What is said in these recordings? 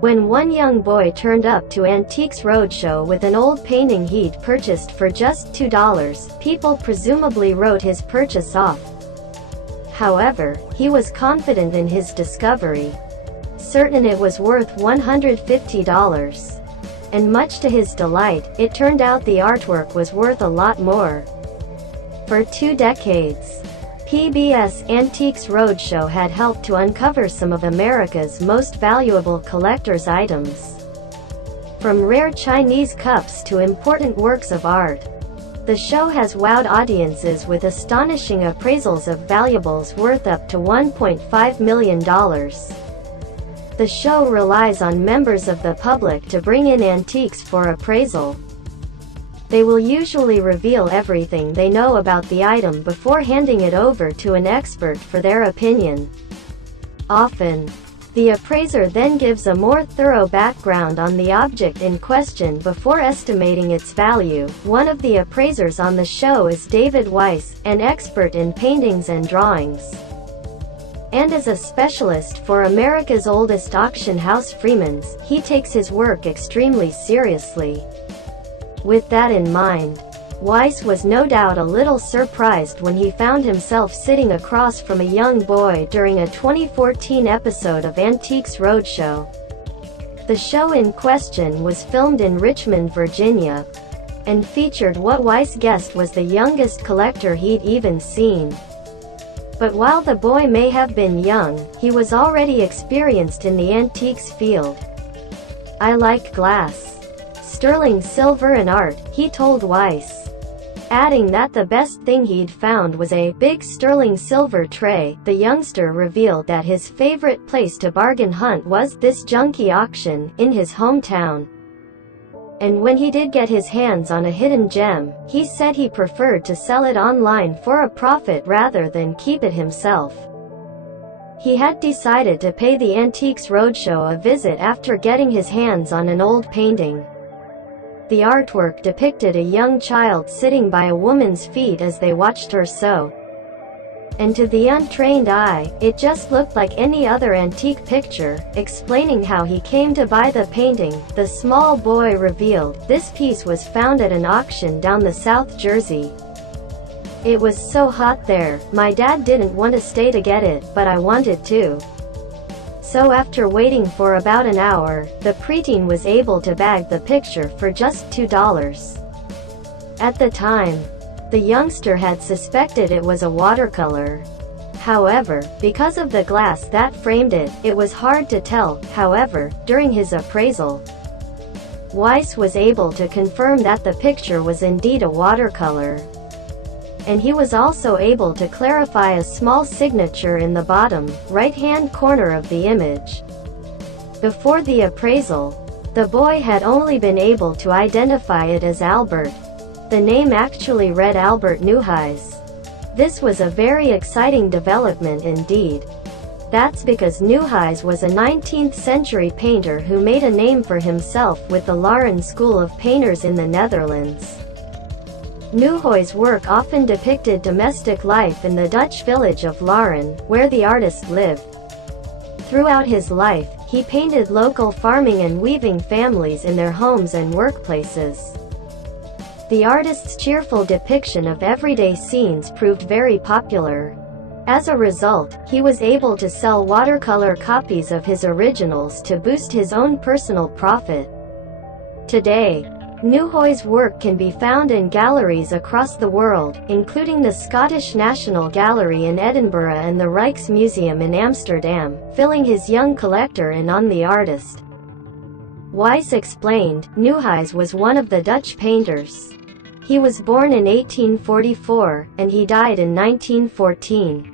When one young boy turned up to Antiques Roadshow with an old painting he'd purchased for just $2, people presumably wrote his purchase off. However, he was confident in his discovery, certain it was worth $150. And much to his delight, it turned out the artwork was worth a lot more. For 2 decades, PBS Antiques Roadshow had helped to uncover some of America's most valuable collector's items. From rare Chinese cups to important works of art, the show has wowed audiences with astonishing appraisals of valuables worth up to $1.5 million. The show relies on members of the public to bring in antiques for appraisal. They will usually reveal everything they know about the item before handing it over to an expert for their opinion. Often, the appraiser then gives a more thorough background on the object in question before estimating its value. One of the appraisers on the show is David Weiss, an expert in paintings and drawings, and as a specialist for America's oldest auction house, Freeman's, he takes his work extremely seriously. With that in mind, Weiss was no doubt a little surprised when he found himself sitting across from a young boy during a 2014 episode of Antiques Roadshow. The show in question was filmed in Richmond, Virginia, and featured what Weiss guessed was the youngest collector he'd even seen. But while the boy may have been young, he was already experienced in the antiques field. "I like glass, sterling silver and art," he told Weiss, adding that the best thing he'd found was a big sterling silver tray. The youngster revealed that his favorite place to bargain hunt was this junkie auction in his hometown. And when he did get his hands on a hidden gem, he said he preferred to sell it online for a profit rather than keep it himself. He had decided to pay the Antiques Roadshow a visit after getting his hands on an old painting. The artwork depicted a young child sitting by a woman's feet as they watched her sew. And to the untrained eye, it just looked like any other antique picture. Explaining how he came to buy the painting, the small boy revealed, "This piece was found at an auction down the South Jersey. It was so hot there, my dad didn't want to stay to get it, but I wanted to. So after waiting for about an hour, the preteen was able to bag the picture for just $2. At the time, the youngster had suspected it was a watercolor. However, because of the glass that framed it, it was hard to tell. However, during his appraisal, Weiss was able to confirm that the picture was indeed a watercolor. And he was also able to clarify a small signature in the bottom right-hand corner of the image. Before the appraisal, the boy had only been able to identify it as Albert. The name actually read Albert Neuheis. This was a very exciting development indeed. That's because Neuheis was a 19th century painter who made a name for himself with the Laren School of Painters in the Netherlands. Neuheis' work often depicted domestic life in the Dutch village of Laren, where the artist lived. Throughout his life, he painted local farming and weaving families in their homes and workplaces. The artist's cheerful depiction of everyday scenes proved very popular. As a result, he was able to sell watercolor copies of his originals to boost his own personal profit. Today, Neuheis' work can be found in galleries across the world, including the Scottish National Gallery in Edinburgh and the Rijksmuseum in Amsterdam, filling his young collector in on the artist. Weiss explained, Neuheis was one of the Dutch painters. He was born in 1844, and he died in 1914.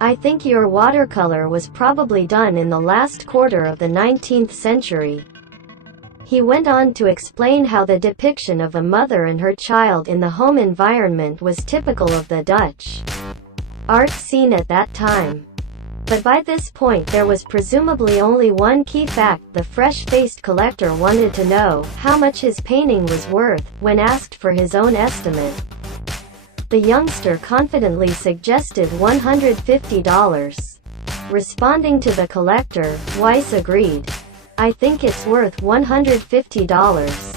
I think your watercolor was probably done in the last quarter of the 19th century. He went on to explain how the depiction of a mother and her child in the home environment was typical of the Dutch art scene at that time. But by this point there was presumably only one key fact the fresh-faced collector wanted to know: how much his painting was worth. When asked for his own estimate, the youngster confidently suggested $150. Responding to the collector, Weiss agreed. "I think it's worth $150.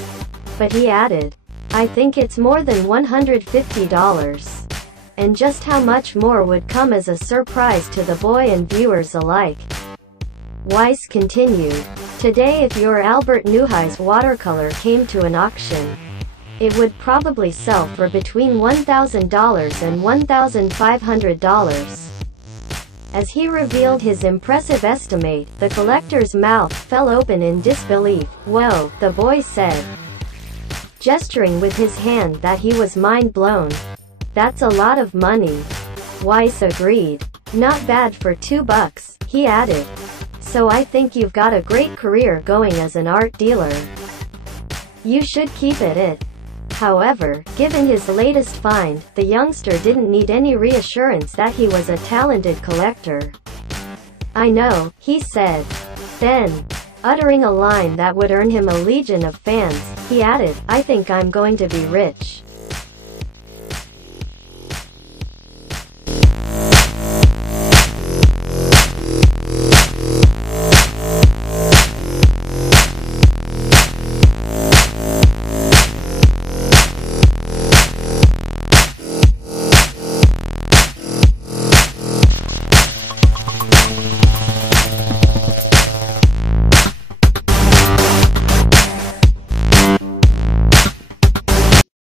But he added, "I think it's more than $150. And just how much more would come as a surprise to the boy and viewers alike." Weiss continued, "Today if your Albert Newhei's watercolor came to an auction, it would probably sell for between $1,000 and $1,500. As he revealed his impressive estimate, the collector's mouth fell open in disbelief. "Whoa," the boy said, gesturing with his hand that he was mind-blown. "That's a lot of money." Weiss agreed. "Not bad for $2, he added. "So I think you've got a great career going as an art dealer. You should keep at it." However, given his latest find, the youngster didn't need any reassurance that he was a talented collector. "I know," he said. Then, uttering a line that would earn him a legion of fans, he added, "I think I'm going to be rich."